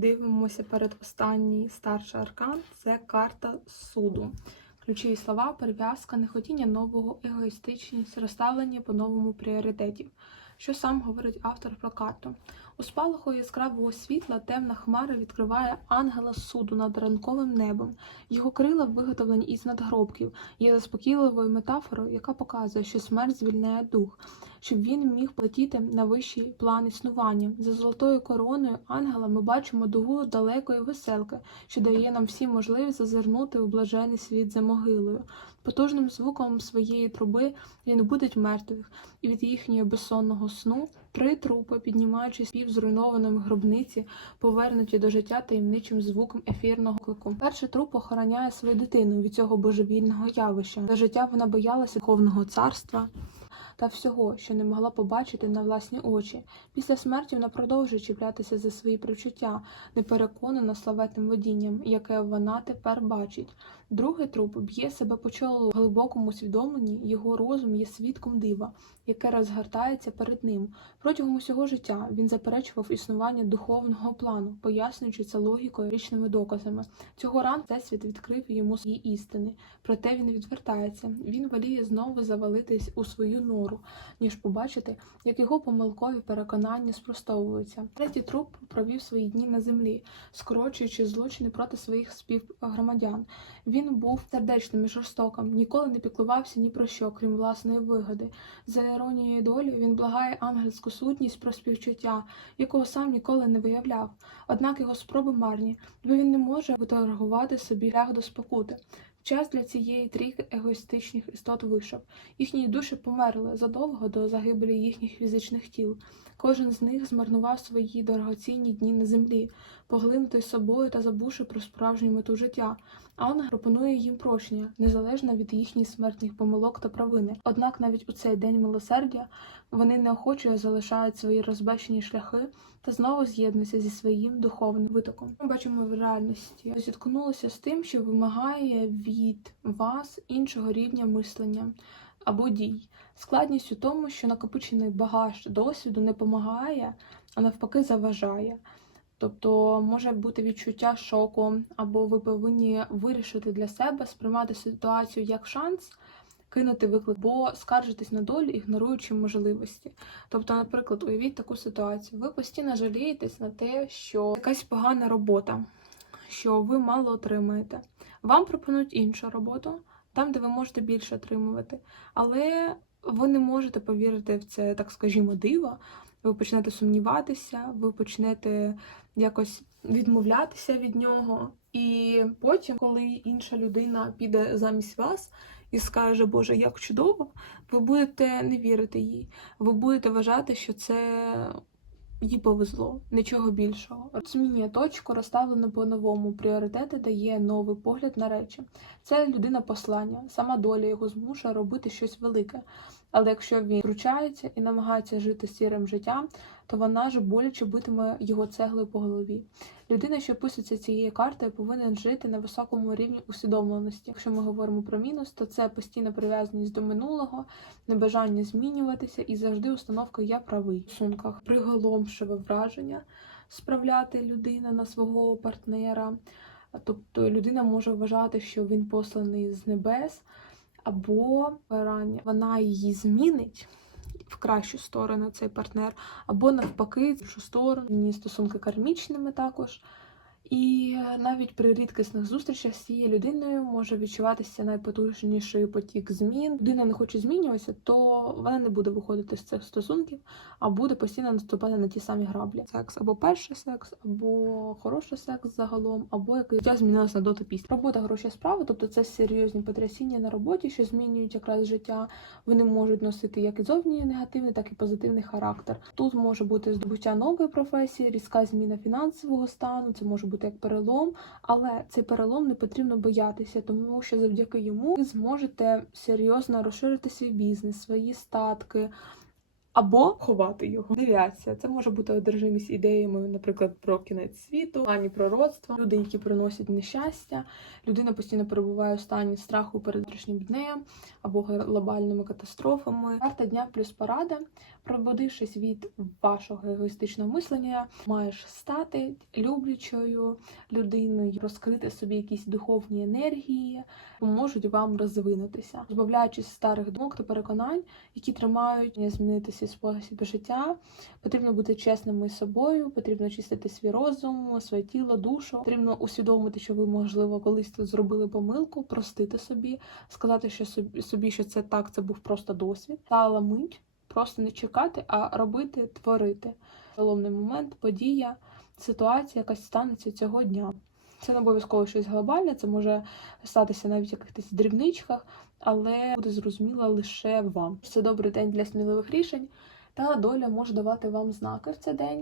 Дивимося передостанній старший аркан це карта суду. Ключові слова, перев'язка, нехотіння нового, егоїстичність, розставлення по-новому пріоритетів. Що сам говорить автор про карту? У спалаху яскравого світла темна хмара відкриває ангела суду над ранковим небом. Його крила виготовлені із надгробків, є заспокійливою метафорою, яка показує, що смерть звільняє дух, щоб він міг полетіти на вищий план існування. За золотою короною ангела ми бачимо дугу далекої веселки, що дає нам всім можливість зазирнути у блажений світ за могилою. Потужним звуком своєї труби він будить мертвих, і від їхнього безсонного сну три трупи, піднімаючи спів зруйнованої гробниці, повернуті до життя таємничим звуком ефірного клику. Перший труп охороняє свою дитину від цього божевільного явища. До життя вона боялася духовного царства. Та всього, що не могла побачити на власні очі. Після смерті вона продовжує чіплятися за свої почуття, не переконана славетним водінням, яке вона тепер бачить. Другий труп б'є себе по чолу в глибокому усвідомленні, його розум є свідком дива, яке розгортається перед ним. Протягом усього життя він заперечував існування духовного плану, пояснюючи це логікою річними доказами. Цього ранку Всесвіт відкрив йому свої істини, проте він відвертається. Він воліє знову завалитись у свою нору, ніж побачити, як його помилкові переконання спростовуються. Третій труп провів свої дні на землі, скорочуючи злочини проти своїх співгромадян. Він був сердечним і жорстоким, ніколи не піклувався ні про що, крім власної вигоди. За іронією долі він благає ангельську сутність про співчуття, якого сам ніколи не виявляв. Однак його спроби марні, бо він не може виторгувати собі шлях до спокути. Час для цієї трійки егоїстичних істот вийшов. Їхні душі померли задовго до загибелі їхніх фізичних тіл. Кожен з них змарнував свої дорогоцінні дні на землі, поглинутий собою та забувши про справжню мету життя. Ангел пропонує їм прощення, незалежно від їхніх смертних помилок та провини. Однак навіть у цей день милосердя вони неохоче залишають свої розбещені шляхи та знову з'єднуються зі своїм духовним витоком. Ми бачимо в реальності, зіткнулися з тим, що вимагає від вас іншого рівня мислення або дій. Складність у тому, що накопичений багаж досвіду не допомагає, а навпаки заважає. Тобто може бути відчуття шоку, або ви повинні вирішити для себе сприймати ситуацію як шанс, кинути виклик, бо скаржитись на долю, ігноруючи можливості. Тобто, наприклад, уявіть таку ситуацію: ви постійно жалієтесь на те, що якась погана робота, що ви мало отримаєте. Вам пропонують іншу роботу, там, де ви можете більше отримувати, але ви не можете повірити в це, так скажімо, диво. Ви почнете сумніватися, ви почнете якось відмовлятися від нього. І потім, коли інша людина піде замість вас і скаже, Боже, як чудово, ви будете не вірити їй. Ви будете вважати, що це їй повезло, нічого більшого. Змінює точку, розставлено по-новому. Пріоритети дає новий погляд на речі. Це людина послання, сама доля його змушує робити щось велике. Але якщо він вручається і намагається жити сірим життям, то вона ж боляче битиме його цеглою по голові. Людина, що писується цією картою, повинен жити на високому рівні усвідомленості. Якщо ми говоримо про мінус, то це постійна прив'язаність до минулого, небажання змінюватися і завжди установка я правий в стосунках, приголомшиве враження справляти людина на свого партнера. Тобто людина може вважати, що він посланий з небес, або рання вона її змінить в кращу сторону цей партнер, або навпаки, в іншу сторону. Мені стосунки кармічними також. І навіть при рідкісних зустрічах з цією людиною може відчуватися найпотужніший потік змін. Людина не хоче змінюватися, то вона не буде виходити з цих стосунків, а буде постійно наступати на ті самі граблі. Секс або перший секс, або хороший секс загалом, або якесь життя змінилося на до після. Робота гроші справи, тобто це серйозні потрясіння на роботі, що змінюють якраз життя. Вони можуть носити як і зовні негативний, так і позитивний характер. Тут може бути здобуття нової професії, різка зміна фінансового стану. Це може бути як перелом, але цей перелом не потрібно боятися, тому що завдяки йому ви зможете серйозно розширити свій бізнес, свої статки. Або ховати його. Девіація це може бути одержимість ідеями, наприклад, про кінець світу, ані пророцтва, люди, які приносять нещастя. Людина постійно перебуває у стані страху перед внутрішнім днем або глобальними катастрофами. Карта дня плюс порада. Пробудившись від вашого егоїстичного мислення, маєш стати люблячою людиною, розкрити собі якісь духовні енергії, можуть вам розвинутися, збавляючись старих думок та переконань, які тримають не змінити свій спосіб життя. Потрібно бути чесними з собою, потрібно чистити свій розум, своє тіло, душу. Потрібно усвідомити, що ви, можливо, колись зробили помилку, простити собі, сказати, що собі, що це так, це був просто досвід. Стала мить, просто не чекати, а робити, творити. Головний момент, подія, ситуація, якась станеться цього дня. Це не обов'язково щось глобальне, це може статися навіть в якихось дрібничках, але буде зрозуміла лише вам. Це добрий день для сміливих рішень, та доля може давати вам знаки в цей день.